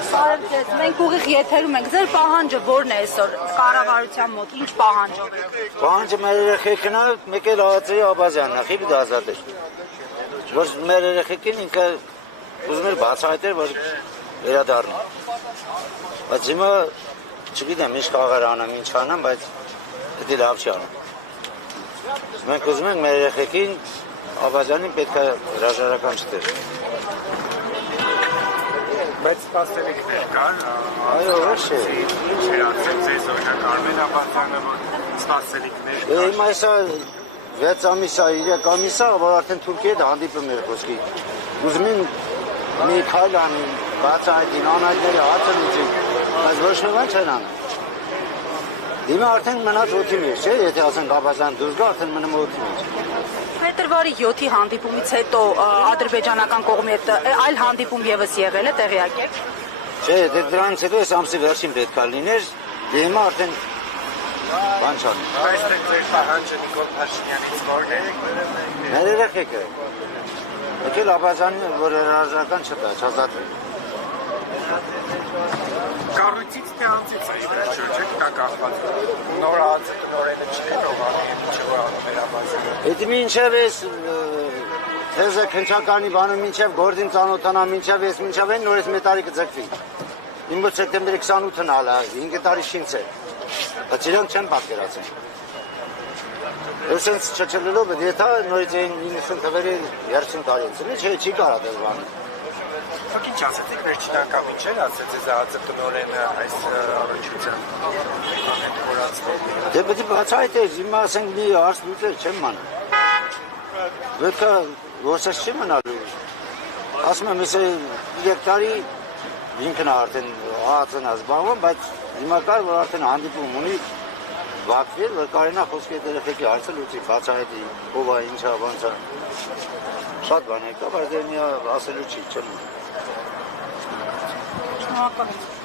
Մենք ուղիղ եթերում ենք, ձեր պահանջը որն է այսօր կառավարության մոտ, ինչ պահանջով եք։ Պահանջը մեր երեխեքն է, մեկ էլ Աղացի Աբազյանն է, խիպի դազատ է։ Որ մեր երեխեքին ինքը ուզում էր բացահայտել, որ վերադառնա։ Բայց հիմա չգիտեմ, ինչ խաղեր անեմ, ինչ անեմ, բայց դա լավ չի անում։ Մենք ուզում ենք մեր երեխեքին Աբազյանին պետք է հրաժարական չտեր։ Բայց սպասելիքներ կար, այո, ոչ է։ Ինչ էր ասել ձեզ օրինակ Արմեն Աբազյանը, որ սպասելիքներ կար։ Հիմա այսա 6 ամիս է, 3 ամիս է, որ արդեն Թուրքիայի հետ հանդիպում էր խոսքի։ Ուզում են մի քայլ անեն, բացահայտեն, անհայտները հացը լուծեն, բայց ոչ մի բան չեն անում։ Հիմա արդեն մնաց օդի մեջ, չէ՞, եթե ասենք Աբազյան դուրս գա, արդեն մնում է օդի մեջ։ Փետրվարի 7-ի հանդիպումից հետո ադրբեջանական կողմի հետ այլ հանդիպում եւս եղել է, տեղյակ եք։ Չէ, դրանից հետո այս ամսի վերջին պետք է լիներ, հիմա արդեն բան չանի։ Բայց ձեր պահանջը Նիկոլ Փաշինյանից որն է։ Մեր երեխեքը։ Եկել Աբազյանին, որ հրաժարական չտա, չազատվի։ Կառույցից թե անձից է իվերջո, չէ՞ դա կախված։ Նոր ածը նորենը չէ, ողանի ինչեւ անում էր Աբազյանը։ Դա մինչև էս թեզը քնչականի բանը մինչև գործին ծանոթանա, մինչև այն նորից մետալի կձգվի։ Իմը սեպտեմբերի 28-ն ալա, 5 տարի շինց է։ Բայց իրանք չեն պատկերացել։ Այսինքն չչլելով դետա նորից այն 90 թվերի 30 տարի չէ, չի կարա դες բանը։ Դուք ինչ ասեցիք վերջին անգամ ինչ էր ասել ձեզ ածը տնօրենը այս առողջության Դե պետք է բացահայտել, հիմա ասենք մի հարց լուծել չեմ մանը։ Պետք է որսես չի մնալու։ Ասում եմ, ես 3 տարի ինքն արդեն ածն է զբաղվում, բայց հիմա կար, որ արդեն հանդիպում ունի վակվել, որ կարենա խոսքի հետ երեխեքի հարցը լուծի, բացահայտի, ով է, ինչ է, ոնց է։ Շատ բան է կա, բայց դե մի ասելու չի, չեմ։ Շնորհակալ եմ։